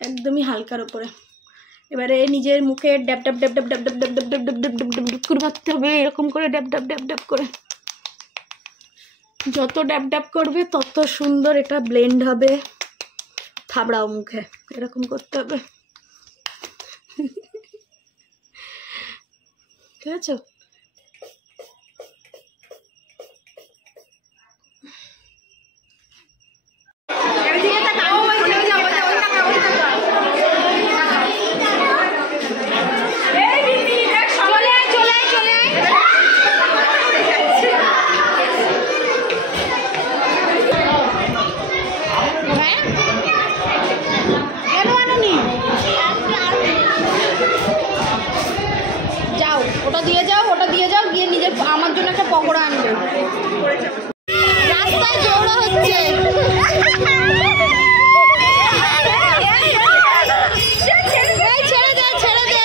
একদমই হালকার উপরে। এবারে নিজের মুখে ড্যাব ড্যাব ড্যাব ড্যাব ড্যাব ড্যাব ড্যাব ড্যাব ড্যাব ড্যাব ড্যাব ড্যাব করে মারতে হবে, এরকম করে ড্যাব ড্যাব ড্যাব ড্যাব করে। যত ড্যাব ড্যাব করবে তত সুন্দর এটা ব্লেন্ড হবে। থাবড়াও মুখে, এরকম করতে হবে, ঠিক আছে? ওটা দিয়ে যাও, গিয়ে নিজের আমার জন্য একটা পকোড়া আনবে। রাস্তায় জোড়া হচ্ছে। ছেড়ে দে।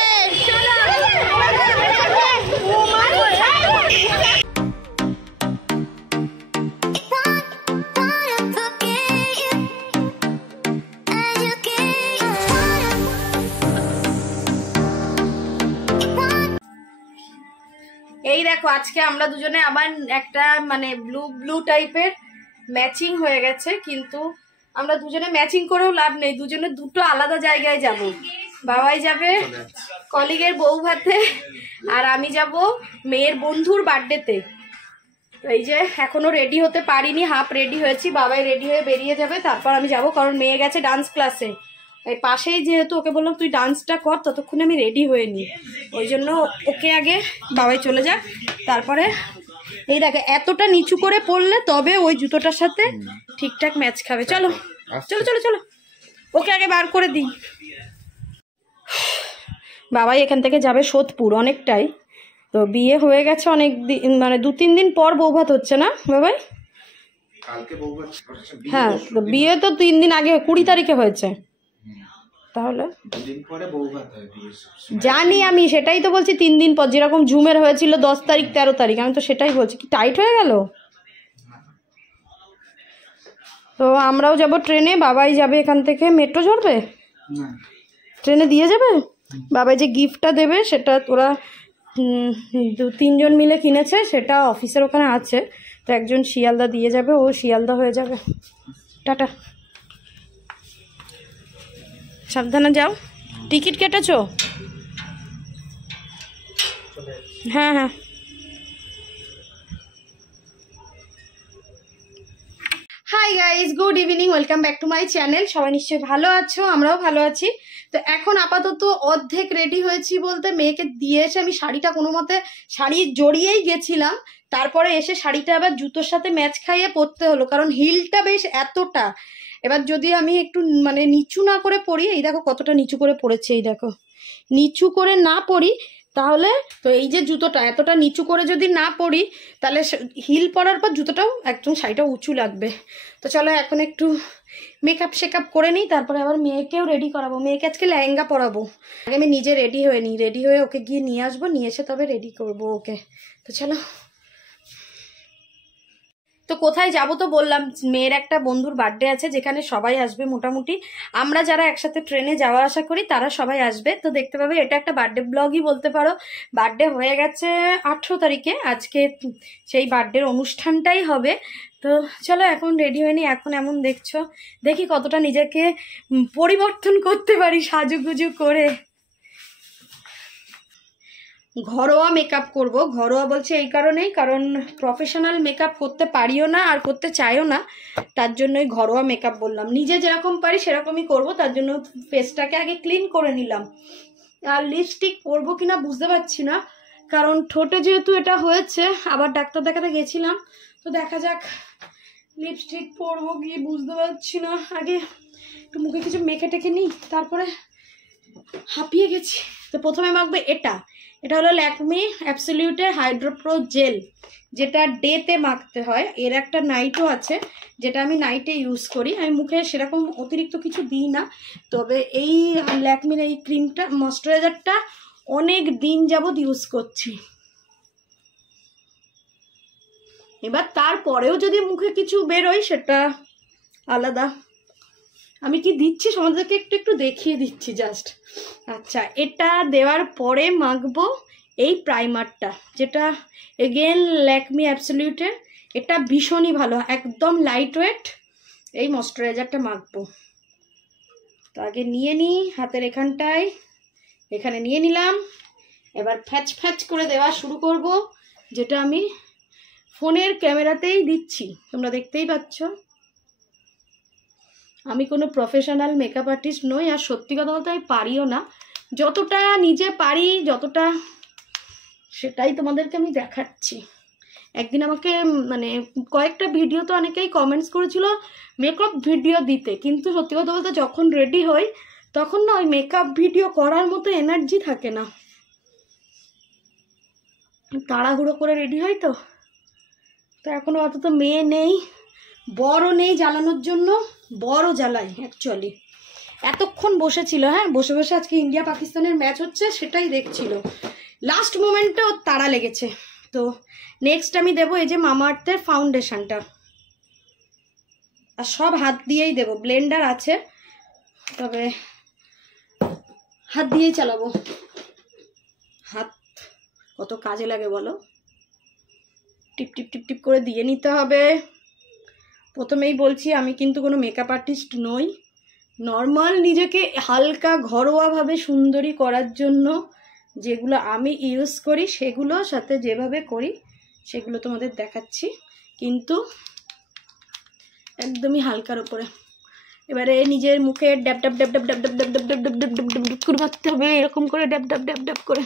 এই দেখো, আজকে আমরা দুজনে আবার একটা মানে ব্লু টাইপের ম্যাচিং হয়ে গেছে, কিন্তু আমরা দুজনে ম্যাচিং করেও লাভ নেই, দুজনে দুটো আলাদা জায়গায় যাব। বাবাই যাবে কলিগের বউ ভাতে, আর আমি যাব মেয়ের বন্ধুর বার্থডেতে। তো এই যে এখনো রেডি হতে পারিনি, হাফ রেডি হয়েছি। বাবাই রেডি হয়ে বেরিয়ে যাবে, তারপর আমি যাব, কারণ মেয়ে গেছে ডান্স ক্লাসে। এই পাশেই যেহেতু, ওকে বললাম তুই ডান্সটা কর, ততক্ষণে আমি রেডি হয়ে নিই। ওই জন্য ওকে আগে বাবাই চলে যাক, তারপরে এই দেখে এতটা নিচু করে পড়লে তবে ওই জুতোটার সাথে ঠিকঠাক ম্যাচ খাবে। চলো চলো চলো চলো, ওকে আগে বার করে দিই। বাবাই এখান থেকে যাবে সোদপুর, অনেকটাই তো। বিয়ে হয়ে গেছে অনেক দিন, মানে 2-3 দিন পর বৌভাত হচ্ছে না বাবাই? হ্যাঁ, তো বিয়ে তো 3 দিন আগে 20 তারিখে হয়েছে, তাহলে জানি আমি, সেটাই তো বলছি 3 দিন পর। যেরকম ঝুমের হয়েছিল 10 তারিখ 13 তারিখ, আমি তো সেটাই বলছি। কি টাইট হয়ে গেল? তো আমরাও যাব ট্রেনে, বাবাই যাবে এখান থেকে। মেট্রো চড়বে? ট্রেনে দিয়ে যাবে। বাবাই যে গিফটটা দেবে সেটা তোরা 2-3 জন মিলে কিনেছে, সেটা অফিসের ওখানে আছে, তো একজন শিয়ালদা দিয়ে যাবে, ও শিয়ালদা হয়ে যাবে। টাটা, সাবধানে যাও। টিকিট কেটেছো? হ্যাঁ হ্যাঁ। Hi guys, good evening, welcome back to my channel. সবাই নিশ্চয়ই ভালো আছো, আমরাও ভালো আছি। তো এখন আপাতত অর্ধেক রেডি হয়েছি বলতে, মেয়েকে দিয়ে এসে আমি শাড়িটা কোনো মতে শাড়ি জড়িয়েই গেছিলাম, তারপরে এসে শাড়িটা আবার জুতোর সাথে ম্যাচ খাইয়ে পরতে হলো, কারণ হিলটা বেশ এতটা। এবার যদি আমি একটু মানে নিচু না করে পরি, এই দেখো কতটা নিচু করে পড়েছে, এই দেখো, নিচু করে না পরি তাহলে, তো এই যে জুতোটা এতটা নিচু করে যদি না পরি, তাহলে হিল পরার পর জুতোটাও একদম শাড়িটা উঁচু লাগবে। তো চলো এখন একটু মেকআপ শেকআপ করে নিই, তারপরে আবার মেয়েকেও রেডি করাবো। মেয়েকে আজকে লেহেঙ্গা পরাবো। আগে আমি নিজে রেডি হয়ে নিই, রেডি হয়ে ওকে গিয়ে নিয়ে আসবো, নিয়ে এসে তবে রেডি করবো ওকে। তো চলো। তো কোথায় যাব তো বললাম, মেয়ের একটা বন্ধুর বার্থডে আছে, যেখানে সবাই আসবে মোটামুটি। আমরা যারা একসাথে ট্রেনে যাওয়া আসা করি তারা সবাই আসবে, তো দেখতে পাবে। এটা একটা বার্থডে ব্লগই বলতে পারো। বার্থডে হয়ে গেছে 18 তারিখে, আজকে সেই বার্থডের অনুষ্ঠানটাই হবে। তো চলো এখন রেডি হয়নি, এখন এমন দেখছো, দেখি কতটা নিজেকে পরিবর্তন করতে পারি সাজুগুজু করে। ঘরোয়া মেকআপ করব। ঘরোয়া বলছে এই কারণেই, কারণ প্রফেশনাল মেকআপ করতে পারিও না আর করতে চাইও না, তার জন্যই ঘরোয়া মেকআপ বললাম। নিজে যেরকম পারি সেরকমই করব, তার জন্য ফেসটাকে আগে ক্লিন করে নিলাম। আর লিপস্টিক পরবো কিনা বুঝতে পারছি না, কারণ ঠোঁটে যেহেতু এটা হয়েছে, আবার ডাক্তার দেখাতে গেছিলাম, তো দেখা যাক লিপস্টিক পরবো কি বুঝতে পারছি না। আগে একটু মুখে কিছু মেখে টেখে নিই, তারপরে হাঁপিয়ে গেছি। তো প্রথমে মাখবে এটা হলো ল্যাকমি অ্যাবসলিউটের হাইড্রো প্রো জেল, যেটা ডেতে মাখতে হয়। এর একটা নাইটও আছে, যেটা আমি নাইটে ইউজ করি। আমি মুখে সেরকম অতিরিক্ত কিছু দিই না, তবে এই ল্যাকমির এই ক্রিমটা, ময়শ্চারাইজারটা অনেক দিন যাবত ইউজ করছি। এবার তারপরেও যদি মুখে কিছু বেরোয় সেটা আলাদা, আমি কি দিচ্ছি তোমাদেরকে একটু একটু দেখিয়ে দিচ্ছি জাস্ট। আচ্ছা, এটা দেওয়ার পরে মাখবো এই প্রাইমারটা, যেটা এগেন ল্যাকমি অ্যাবসলিউটের। এটা ভীষণই ভালো, একদম লাইট ওয়েট। এই ময়শ্চারাইজারটা মাখবো। তো আগে নিয়ে নিই হাতের এখানটায়, এখানে নিয়ে নিলাম। এবার ফ্যাচ ফ্যাচ করে দেওয়া শুরু করব, যেটা আমি ফোনের ক্যামেরাতেই দিচ্ছি, তোমরা দেখতেই পাচ্ছ। আমি কোনো প্রফেশনাল মেকআপ আর্টিস্ট নই, আর সত্যি কথা বলতে আমি পারিও না। যতটা নিজে পারি, যতটা সেটাই তোমাদেরকে আমি দেখাচ্ছি। একদিন আমাকে মানে কয়েকটা ভিডিও তো অনেকেই কমেন্টস করেছিল মেকআপ ভিডিও দিতে, কিন্তু সত্যি কথা বলতে যখন রেডি হই তখন না ওই মেকআপ ভিডিও করার মতো এনার্জি থাকে না, তাড়াহুড়ো করে রেডি হই। তো এখনো অত মেয়ে নেই, বড় নেই জ্বালানোর জন্য, বড় জ্বালাই অ্যাকচুয়ালি। এতক্ষণ বসেছিল, হ্যাঁ বসে বসে আজকে ইন্ডিয়া পাকিস্তানের ম্যাচ হচ্ছে সেটাই দেখছিল, লাস্ট মোমেন্টে ওর তাড়া লেগেছে। তো নেক্সট আমি দেবো এই যে মামাআর্থের ফাউন্ডেশনটা, আর সব হাত দিয়েই দেবো, ব্লেন্ডার আছে তবে হাত দিয়েই চালাবো। হাত কত কাজে লাগে বলো, টিপ টিপ টিপ টিপ করে দিয়ে নিতে হবে। প্রথমেই বলছি আমি কিন্তু কোনো মেকআপ আর্টিস্ট নই, নর্মাল নিজেকে হালকা ঘরোয়াভাবে সুন্দরী করার জন্য যেগুলো আমি ইউজ করি সেগুলো সাথে যেভাবে করি সেগুলো তোমাদের দেখাচ্ছি, কিন্তু একদমই হালকার উপরে। এবারে নিজের মুখে ড্যাব ড্যাব ড্যাব ড্যাব ড্যাব ড্যাব ড্যাব ড্যাব ড্যাব ড্যাব ড্যাব ড্যাব করে মারতে হবে, এরকম করে ড্যাব ড্যাব ড্যাব ড্যাব করে।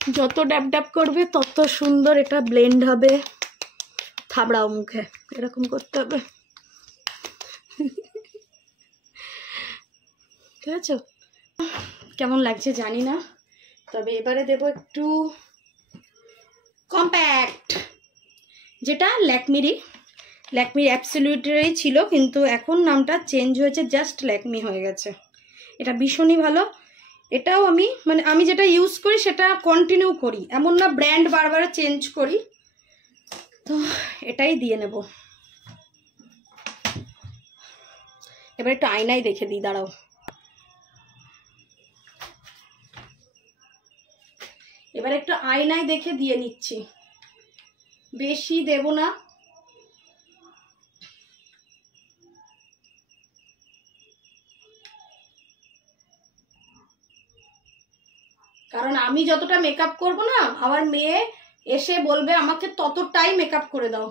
যত ড্যাব ড্যাব করবে তত সুন্দর এটা ব্লেন্ড হবে। থাবড়াও মুখে, এরকম করতে হবে, ঠিক আছে? কেমন লাগছে জানি না, তবে এবারে দেব একটু কম্প্যাক্ট, যেটা ল্যাকমির অ্যাবসলিউটেরই ছিল, কিন্তু এখন নামটা চেঞ্জ হয়েছে, জাস্ট ল্যাকমি হয়ে গেছে। এটা ভীষণই ভালো। এটাও আমি যেটা ইউজ করি সেটা কন্টিনিউ করি, এমন না ব্র্যান্ড বারবার চেঞ্জ করি। তো এটাই দিয়ে নেব। এবার একটু আয়নায় দেখে দিই, দাঁড়াও। এবার একটু আয়নায় দেখে দিয়ে নিচ্ছি, বেশি দেব না। কারণ আমি যতটা মেকআপ করব না, আমার মেয়ে এসে বলবে আমাকে ততটাই মেকআপ করে দাও।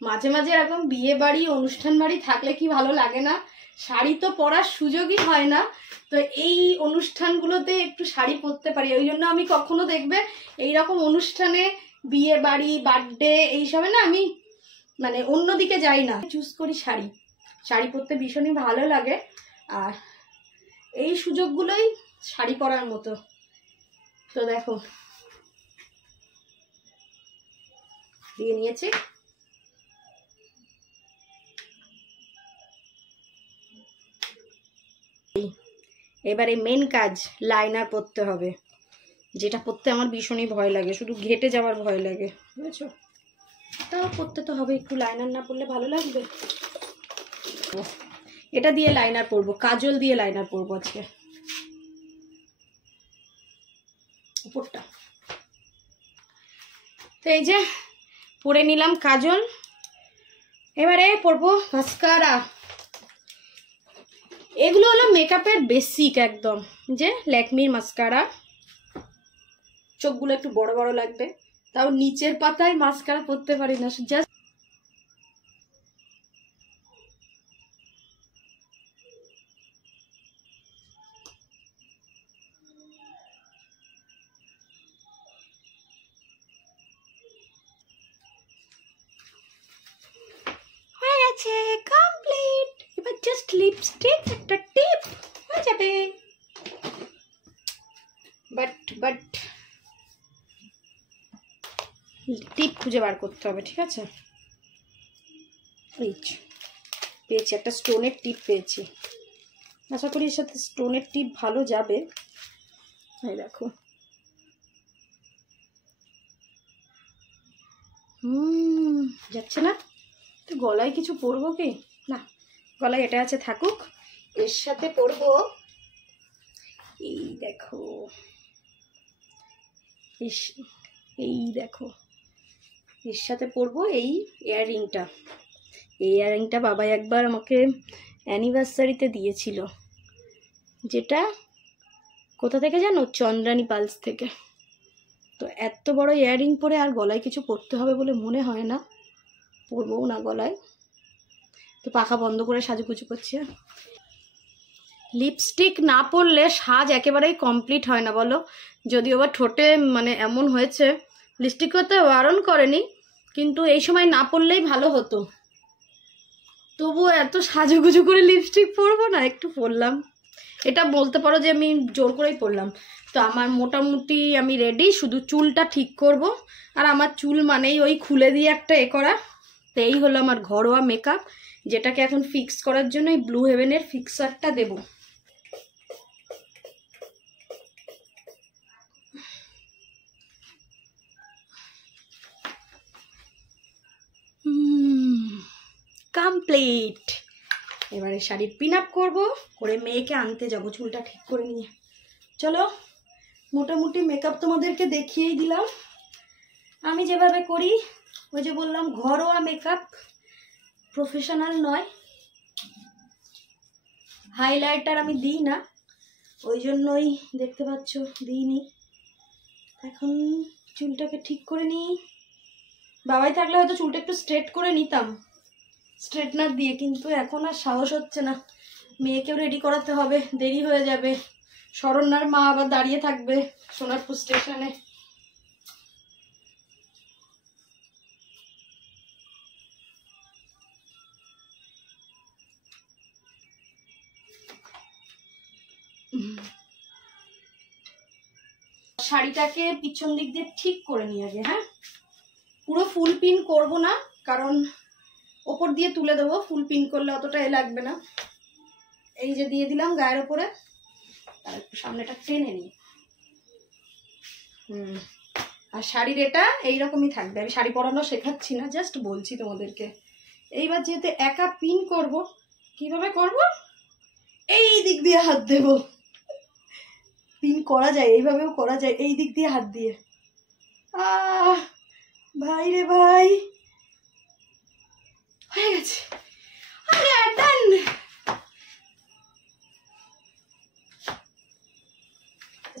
মাঝে মাঝে এরকম বিয়ে বাড়ি অনুষ্ঠান বাড়ি থাকলে কি ভালো লাগে না, শাড়ি তো পরার সুযোগই হয় না, তো এই অনুষ্ঠানগুলোতে একটু শাড়ি পরতে পারি। ওই জন্য আমি কখনো দেখবে এইরকম অনুষ্ঠানে, বিয়ে বাড়ি, বার্থডে এইসবে না আমি অন্যদিকে যাই না, চুজ করি শাড়ি। শাড়ি পরতে ভীষণই ভালো লাগে, আর এই সুযোগগুলোই শাড়ি পরার মতো। তো দেখো দিয়ে নিয়েছি। এবারে মেন কাজ, লাইনার পরতে হবে, যেটা পরতে আমার ভীষণই ভয় লাগে, শুধু ঘেটে যাওয়ার ভয় লাগে, বুঝেছো? তাও পরতে তো হবে, একটু লাইনার না পরলে ভালো লাগবে। এটা দিয়ে লাইনার পরবো, কাজল দিয়ে লাইনার পরবো আজকে, উপরটা। তো এই যে পরে নিলাম কাজল, এবারে পরবো মাস্কারা। এগুলো হলো মেকআপের বেসিক একদম, যে ল্যাকমির মাস্কারা। চোখগুলো একটু বড় বড় লাগবে, তাও নিচের পাতায় মাস্কারা পরতে পারি না, জাস্ট হয়ে গেছে, কমপ্লিট। এবার জাস্ট লিপস্টিক, একটা টিপ হয়ে যাবে। বাট টিপ খুঁজে বার করতে হবে, ঠিক আছে? পেয়েছি একটা স্টোনের টিপ পেয়েছি, আশা করি এর সাথে স্টোনের টিপ ভালো যাবে। এই দেখো, যাচ্ছে না তো। গলায় কিছু পরবো কি না, গলায় এটা আছে থাকুক। এর সাথে পরবো এই দেখো, এই দেখো এর সাথে পরবো এই ইয়াররিংটা। এই ইয়াররিংটা বাবা একবার আমাকে অ্যানিভার্সারিতে দিয়েছিল, যেটা কোথা থেকে জানো, চন্দ্রানী পালস থেকে। তো এত বড় ইয়াররিং পরে আর গলায় কিছু পরতে হবে বলে মনে হয় না, পরবও না গলায়। তো পাখা বন্ধ করে সাজুগুজু করছি। লিপস্টিক না পরলে সাজ একেবারেই কমপ্লিট হয় না বলো। যদিও বা ঠোঁটে মানে এমন হয়েছে, লিপস্টিক করতে বারণ করেনি, কিন্তু এই সময় না পরলেই ভালো হতো। তবুও এত সাজুগুজু করে লিপস্টিক পরবো না, একটু পরলাম। এটা বলতে পারো যে আমি জোর করেই পরলাম। তো আমার মোটামুটি আমি রেডি, শুধু চুলটা ঠিক করব। আর আমার চুল মানেই ওই খুলে দিয়ে একটা করা। তো এই হলো আমার ঘরোয়া মেকআপ, যেটাকে এখন ফিক্স করার জন্য এই ব্লু হেভেনের ফিক্সারটা দেব। কমপ্লিট। এবারে শাড়ির পিন আপ করবো, করে মেয়েকে আনতে যাবো চুলটা ঠিক করে নিয়ে। চলো, মোটামুটি মেকআপ তোমাদেরকে দেখিয়েই দিলাম। আমি যেভাবে করি, ওই যে বললাম ঘরোয়া মেকআপ, প্রফেশনাল নয়। হাইলাইটার আমি দিই না, ওই জন্যই দেখতে পাচ্ছ দিইনি। এখন চুলটাকে ঠিক করে নিই। বাবাই থাকলে হয়তো চুলটা একটু স্ট্রেট করে নিতাম স্ট্রেটনার দিয়ে, কিন্তু এখন আর সাহস হচ্ছে না। মেয়েকেও রেডি করাতে হবে, দেরি হয়ে যাবে। শরণ্যার মা আবার দাঁড়িয়ে থাকবে সোনারপুর স্টেশনে। শাড়িটাকে পিছন দিক দিয়ে ঠিক করে নিয়ে আগে। হ্যাঁ, পুরো ফুল পিন করব না, কারণ ওপর দিয়ে তুলে দেবো। ফুল পিন করলে অতটা লাগবে না। এই যে দিয়ে দিলাম গায়ের ওপরে, আর একটু সামনেটা টেনে নিই। আর শাড়ির এটা এইরকমই থাকবে। আমি শাড়ি পরানো শেখাচ্ছি না, জাস্ট বলছি তোমাদেরকে। এইবার যেহেতু একা পিন করব, কিভাবে করব, এই দিক দিয়ে হাত দেব। পিন করা যায়, এইভাবেও করা যায়, এই দিক দিয়ে হাত দিয়ে। ভাই রে ভাই, হয়ে গেছে।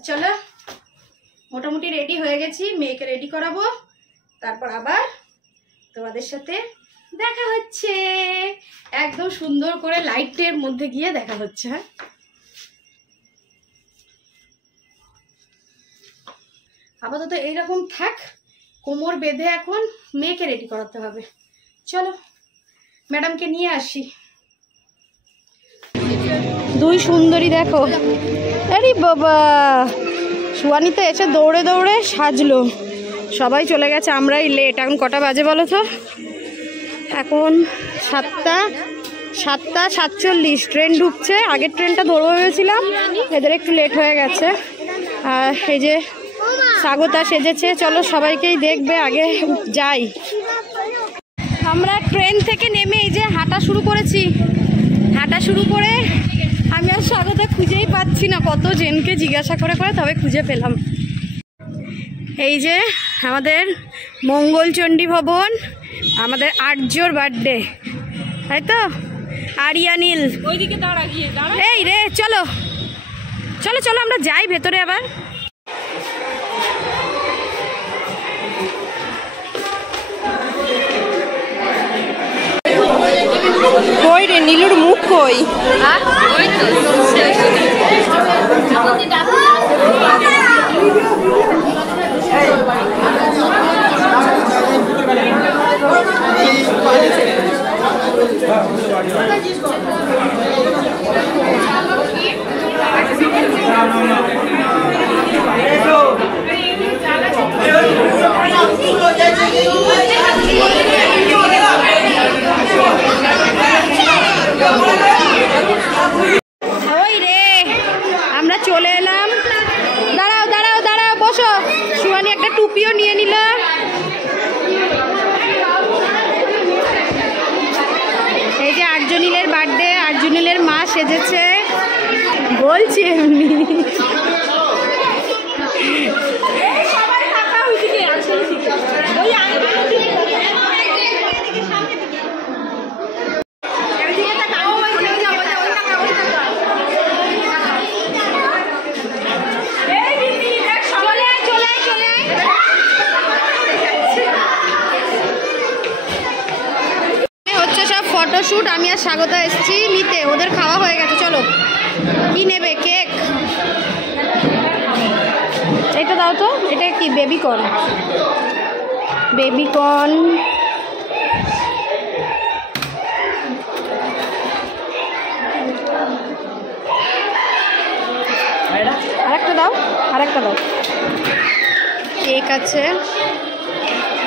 চলো, মোটামুটি রেডি হয়ে গেছি। মেয়েকে রেডি করাবো, তারপর আবার তোমাদের সাথে দেখা হচ্ছে। একদম সুন্দর করে লাইটের মধ্যে গিয়ে দেখা হচ্ছে। হ্যাঁ, আপাতত এইরকম থাক। কোমর বেঁধে এখন মেয়েকে রেডি করাতে হবে। চলো, ম্যাডামকে নিয়ে আসি। দুই সুন্দরী দেখো। আরে বাবা, সুয়ানি তো এসে দৌড়ে দৌড়ে সাজলো। সবাই চলে গেছে, আমরাই লেট। এখন কটা বাজে বলো তো? এখন 7:47। ট্রেন ঢুকছে। আগের ট্রেনটা ধরবো ভেবেছিলাম, এদের একটু লেট হয়ে গেছে। আর এই যে স্বাগতা সেজেছে। চলো, সবাইকেই দেখবে, আগে যাই। আমরা ট্রেন থেকে নেমে এই যে হাঁটা শুরু করেছি। হাঁটা শুরু করে আমি আর স্বাগতা খুঁজেই পাচ্ছি না, কত জেনকে জিজ্ঞাসা করে করে তবে খুঁজে পেলাম। এই যে আমাদের মঙ্গলচণ্ডী ভবন, আমাদের আর্যর বার্থডে, তাই তো? আরিয়ানীল ওইদিকে দাঁড়া গিয়ে দাঁড়া। এই রে, চলো চলো চলো, আমরা যাই ভেতরে আবার। কই রে, নীলুর মুখ কই? ওই রে, আমরা চলে এলাম। দাঁড়াও দাঁড়াও দাঁড়াও, বসো। সুয়ানি একটা টুপিও নিয়ে নিল। বার্থডে আর জুনিলের মা সেজেছে, বলছি এমনি। ফটোশুট আমি আর স্বাগতা এসেছি নিতে, ওদের খাওয়া হয়ে গেছে। চলো কি নেবে? কেক, এটা দাও তো। এটা কি? বেবিকর্ন। বেবিকর্ন আরেকটা দাও, আরেকটা দাও। কেক আছে।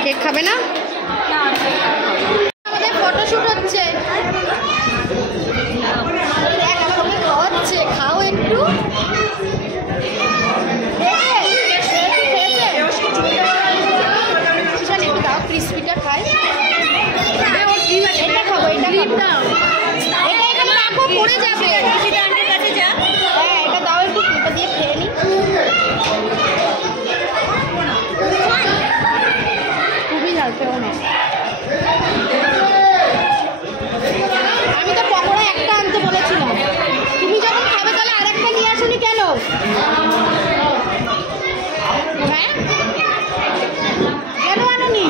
কেক খাবে না? আমাদের ফটোশুট হচ্ছে। খাওয়াচ্ছে, খাও একটু। একটু দাও, ক্রিসপিটা খাই। এটা খাবো, এটা খাবো। এটা এখানে রাখো, পড়ে যাবে। হ্যাঁ, এটা দাও একটু, এটা দিয়ে খেয়ে নি। খুবই ঝাল, পেও না। আমি তো পকোড়া একটা আনতে বলেছিলাম, তুমি যখন খাবে তাহলে আরেকটা নিয়ে আসোনি কেন? হ্যাঁ, কেন আনোনি?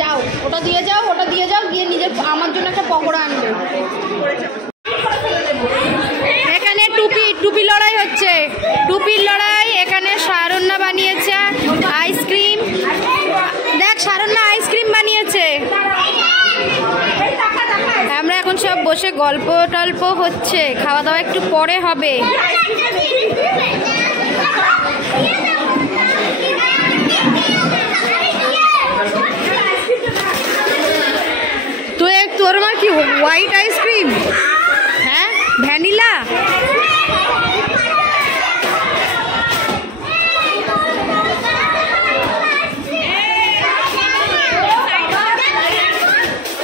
যাও, ওটা দিয়ে যাও, ওটা দিয়ে যাও, গিয়ে নিজের আমার জন্য একটা পকোড়া আনবে। এখানে টুপি লড়াই হচ্ছে, টুপির লড়াই। এখানে শারণ্যা বানিয়েছে আইসক্রিম। দেখ, শারণ্যা আইসক্রিম বানিয়েছে। আমরা এখন সব বসে গল্প টল্প হচ্ছে, খাওয়া দাওয়া একটু পরে হবে। তোর মা কি হোয়াইট আইসক্রিম? হ্যাঁ, ভ্যানিলা।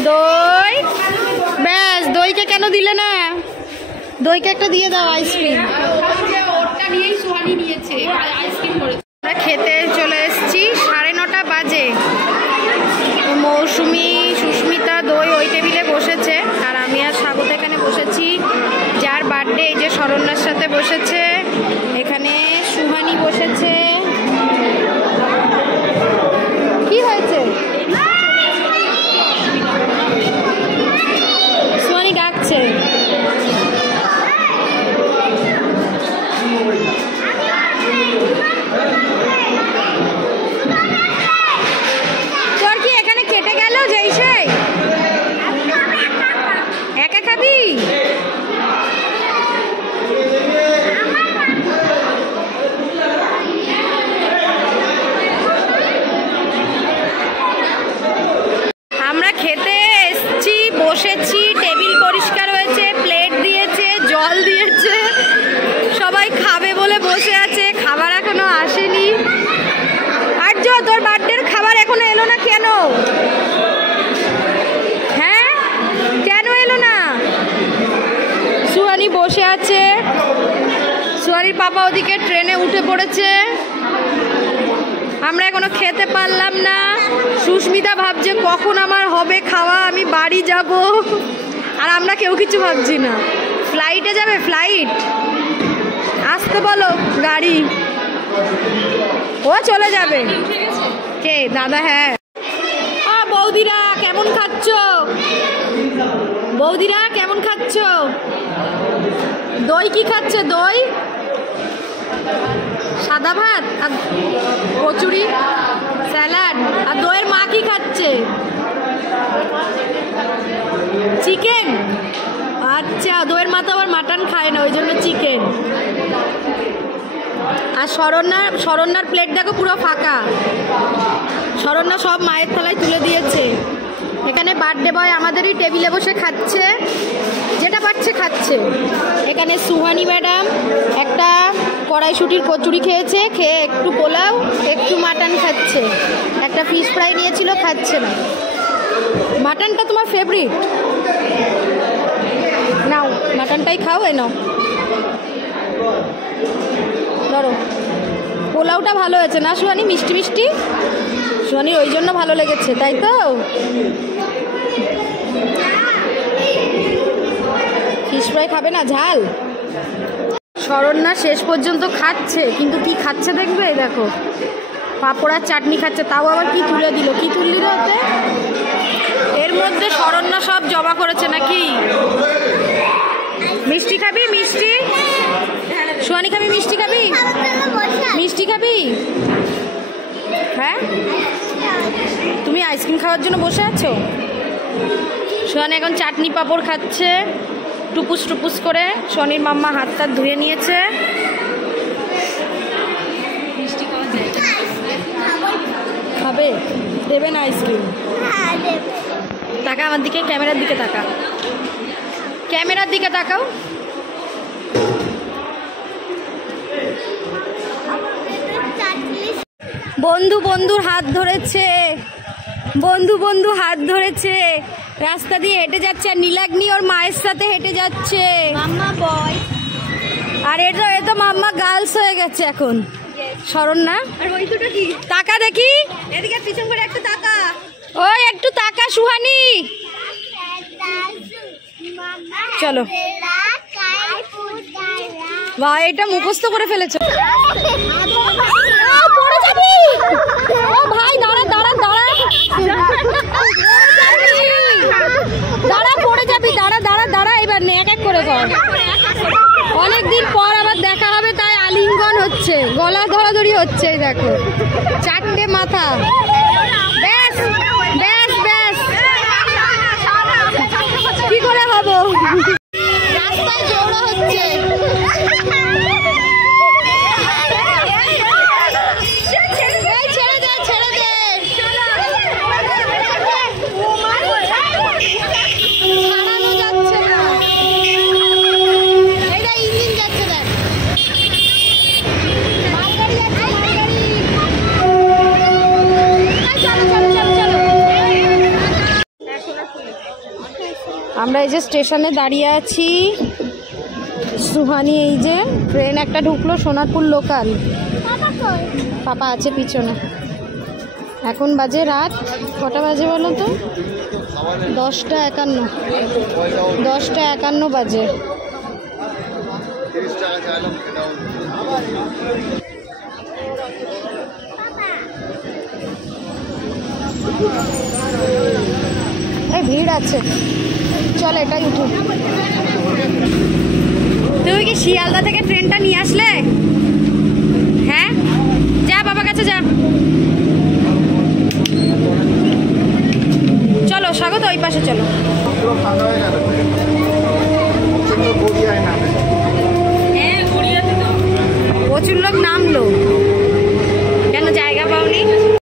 দই, ব্যাস। দইকে কেন দিলে না? দইকে একটা দিয়ে দাও আইসক্রিম। ওরটা নিয়েই সুহানি নিয়েছে, আইসক্রিম করেছে। আমরা খেতে চলে এসেছি, 9:30 বাজে। মৌসুমি, সুস্মিতা, দই ওই টেবিলে বসেছে, আর আমি আর স্বাগত এখানে বসেছি। যার বার্থডে, এই যে শরণ্যার সাথে বসেছে, এখানে সুহানি বসেছে। কি হয়েছে? সুহানি ডাকছে। তোর কি এখানে কেটে গেল? যেই সেই একা খাবি? আমরা খেতে এসছি, বসেছি, টেবিল পরিষ্কার হয়েছে, প্লেট দিয়েছে, জল দিয়েছে, সবাই খাবে বলে বসে আছে। খাবার এখনো আসেনি। আর তোর বার্থডের খাবার এখনো এলো না কেন? হ্যাঁ, কেন এলো না? সুহানি বসে আছে, সুহানির পাপা ওদিকে ট্রেনে উঠে পড়েছে। আমরা এখনো খেতে পারলাম না। সুস্মিতা ভাবছে কখন আমার হবে খাওয়া, আমি বাড়ি যাব। আর আমরা কেউ কিছু ভাবছি না। ফ্লাইটে যাবে, ফ্লাইট আসতে বলো, গাড়ি ও চলে যাবে। কে? দাদা। হ্যাঁ। বৌদিরা কেমন খাচ্ছ? বৌদিরা কেমন খাচ্ছ? দই কি খাচ্ছে? দই, সাদা ভাত আর কচুরি, স্যালাড। আর দইয়ের মা কি খাচ্ছে? চিকেন। আচ্ছা, দইয়ের মা তো আবার মাটন খায় না, ওই জন্য চিকেন। আর শরণ্যার প্লেট দেখো পুরো ফাঁকা। শরণ্যা সব মায়ের থালায় তুলে দিয়েছে। এখানে বার্থডে বয় আমাদেরই টেবিলে বসে খাচ্ছে, যেটা পাচ্ছে খাচ্ছে। এখানে সুহানি ম্যাডাম একটা কড়াইশুটির কচুরি খেয়েছে, খেয়ে একটু পোলাও, একটু মাটন খাচ্ছে। একটা ফিশ ফ্রাই নিয়েছিল, খাচ্ছে না। মাটনটা তোমার ফেভারিট? নাও মাটনটাই খাও, এ নাও ধরো। পোলাওটা ভালো হয়েছে না সুহানি? মিষ্টি মিষ্টি। সুহানির ওই জন্য ভালো লেগেছে, তাই তো? ফিশ ফ্রাই খাবে না ঝাল? শরণ্যা শেষ পর্যন্ত খাচ্ছে, কিন্তু কি খাচ্ছে দেখবে, দেখো পাঁপড় আর চাটনি খাচ্ছে, তাও আবার কি তুলে দিল। কি তুললি রে ওতে? এর মধ্যে শরণ্যা সব জমা করেছে নাকি? মিষ্টি খাবি? মিষ্টি সুহানি খাবি? মিষ্টি খাবি? মিষ্টি খাবি? হ্যাঁ, তুমি আইসক্রিম খাওয়ার জন্য বসে আছো? সুহানি এখন চাটনি পাঁপড় খাচ্ছে টুপুস টুপুস করে। শনির মাম্মা হাত টাত ধুয়ে নিয়েছে। খাবে? দেবে না আইসক্রিম? তাকা আমার দিকে, ক্যামেরার দিকে তাকা, ক্যামেরার দিকে তাকাও। বন্ধু বন্ধুর হাত ধরেছে, বন্ধু বন্ধু হাত ধরেছে, রাস্তা দিয়ে হেঁটে যাচ্ছে। আর নীলাগ্নি ওর মায়ের সাথে হেঁটে যাচ্ছে। মাম্মা বয়, আর এ তো মাম্মা গার্লস হয়ে গেছে এখন। শরণ্যা আর ওই দুটো কি? তাকা দেখি, এদিকে পিছন করে একটু তাকা। ওই একটু তাকা সুহানি। চলো, বাহ, এটা মুখস্থ করে ফেলেছো। পড়ে যাবি। ও ভাই দাঁড়া দাঁড়া দাঁড়া দাঁড়া, পড়ে যাবি। দাঁড়া দাঁড়া দাঁড়া, এবার নে, এক এক করে কর। অনেকদিন পর আবার দেখা হবে, তাই আলিঙ্গন হচ্ছে, গলা ধরাধরি হচ্ছে। এই দেখো চারটে মাথা। ব্যাস ব্যাস ব্যাস, কি করে হবো? রাস্তায় জোড়া হচ্ছে। আমরা এই যে স্টেশনে দাঁড়িয়ে আছি। সুহানি, এই যে ট্রেন একটা ঢুকলো, সোনারপুর লোকাল। পাপা আছে পিছনে। এখন বাজে রাত কটা বাজে বলো তো? 10:51। 10:51 বাজে। এই ভিড় আছে, চল এটাই উঠো। তুমি কি শিয়ালদা থেকে ট্রেনটা নিয়ে আসলে? হ্যাঁ, যা বাবার কাছে যা। চলো স্বাগত, ওই পাশে চলো।